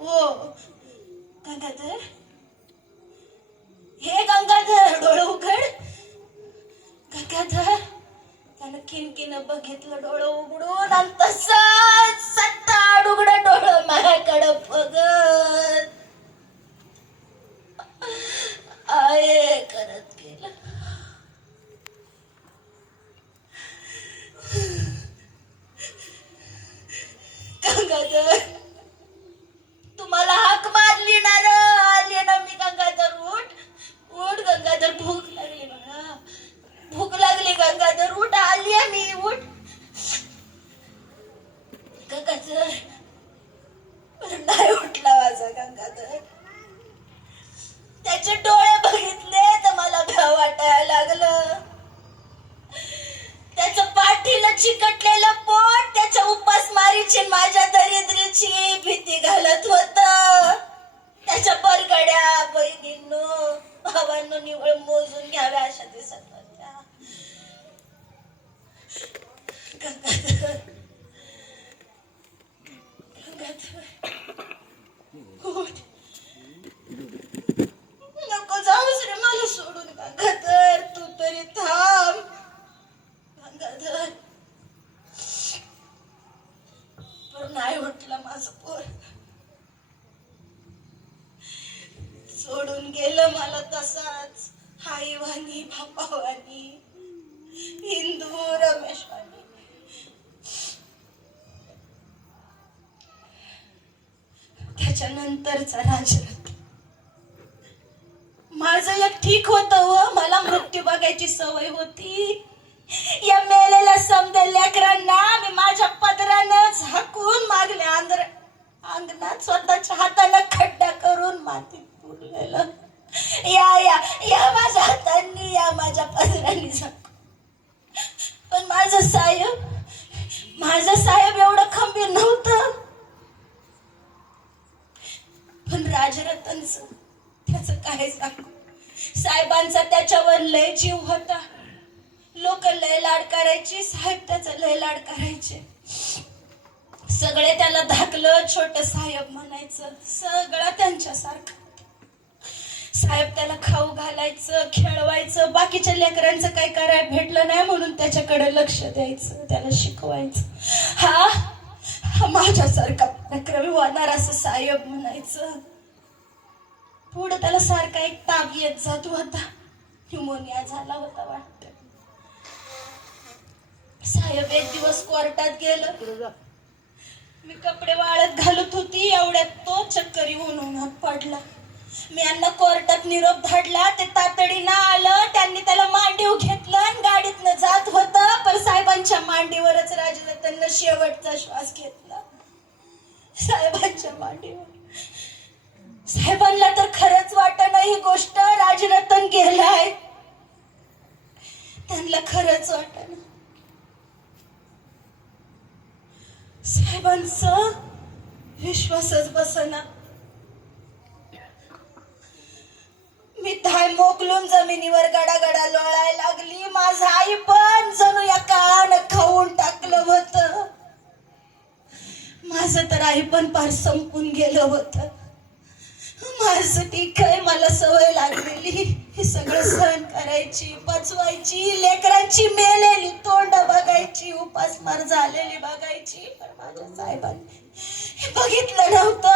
हो गंगाधर, हे गंगाधर डोळे उघड. गंगाधर त्यानं किनकिन बघितलं डोळं उघडून आणि तसंच सट्टा उघडं डोळं माझ्याकडं बघत आहे करत गेलं. गंगाधर तुम्हाला हाक मारली ना रे, आली ना मी. गंगाधर उठ उठ. गंगाधर भूक लागली मला, भूक लागली. गंगाधर उठ, आली आहे मी, उठ. गंगाधर नाही उठला माझा गंगाधर. त्याचे डोळे बघितले तर मला भ्या वाटायला लागलं. त्याचं पाठीला चिकटलेलं पोट त्याच्या उपासमारीची माझ्या दरिद्रीची भीती घालत होत. त्याच्या परगड्या बहिणींनो भावांनो निवळ मोजून घ्याव्या अशा दिसत होत्या. गंगाधर उठ. नको जाऊस रे मला सोडून. गंगाधर तू तरी थांब. गंगाधर पण नाही उठला माझं पोर. सोडून गेलं मला तसाच, आईवानी बापावानी हिंदू रमेशवानी. त्याच्यानंतरचा राजरथ माझं एक ठीक होतं व मला मृत्यू बघायची सवय होती. या मेलेल्या समद्या लेकरांना मी माझ्या पदरानं झाकून मागल्या अंगणात स्वतःच्या हातानं खड्डा करून मातीत पुरलेलं. या या या माझ्या हातांनी, या माझ्या पदरांनी झाकून. पण माझं साहेब एवढं खंबीर नव्हतं. पण राजरतनचं त्याचं काय सांगू. साहेबांचा त्याच्यावर लय जीव होता. लोक लय लाड करायची, साहेब त्याचा लय लाड करायचे. सगळे त्याला धाकलं छोट साहेब म्हणायचं, सगळं त्यांच्यासारखं. साहेब त्याला खाऊ घालायचं, खेळवायचं, बाकीच्या लेकरांचं काही करायला भेटलं नाही म्हणून त्याच्याकडे लक्ष द्यायचं, त्याला शिकवायचं. हा माझ्यासारखा पराक्रमी होणार असं साहेब म्हणायचं. पुढे त्याला सारखा एक ताप येत जात होता, न्यूमोनिया झाला होता वाटत. साहेब एक दिवस कोर्टात गेलं. मी कपडे वाळत घालत होती, एवढ्यात तो चक्कर येऊन उन्हात पडला. मी यांना कोर्टात निरोप धाडला. ते तातडीनं आलं. त्यांनी त्याला मांडीव घेतलं आणि गाडीतनं जात होतं. पण साहेबांच्या मांडीवरच राजरतननं शेवटचा श्वास घेतला. साहेबांच्या मांडीवर. साहेबांना तर खरंच वाटना ही गोष्ट, राजरतन गेलाय. त्यांना खरंच वाटना. साहेबांचं विश्वासच बसना. मी धाय मोकलून जमिनीवर गडागडा लोळायला लागली. माझं आई पण जणू या कान खाऊन टाकलं होतं. माझं तर आई पण फार संपून गेलं होतं. माझं ठीक आहे, मला सवय लागलेली हे सगळं सहन करायची, पचवायची, लेकरांची मेलेली तोंड बघायची, उपासमार झालेली बघायची. पण माझ्या साहेबांनी हे बघितलं नव्हतं.